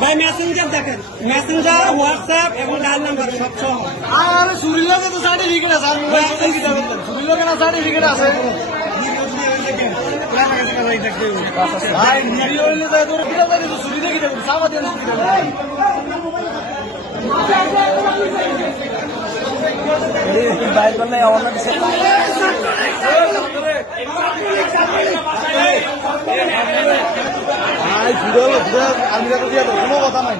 ভাই মেসেঞ্জার দেখেন, Messenger, WhatsApp এবং ডায়াল নাম্বার সব সহ। আর চুরির লগে তো সার্টিফিকেট আছে, আমি চুরির লগে না সার্টিফিকেট আছে। ভাই ভিডিও হইলে তো তোর কিটা জানি তো চুরি দেখি দেব, সাবা দিয়ে চুরি দেব। বাইক করলে আমার না দিছে। ভাই ভিডিও আমি তো দিয়ে দেব, কোনো কথা নাই।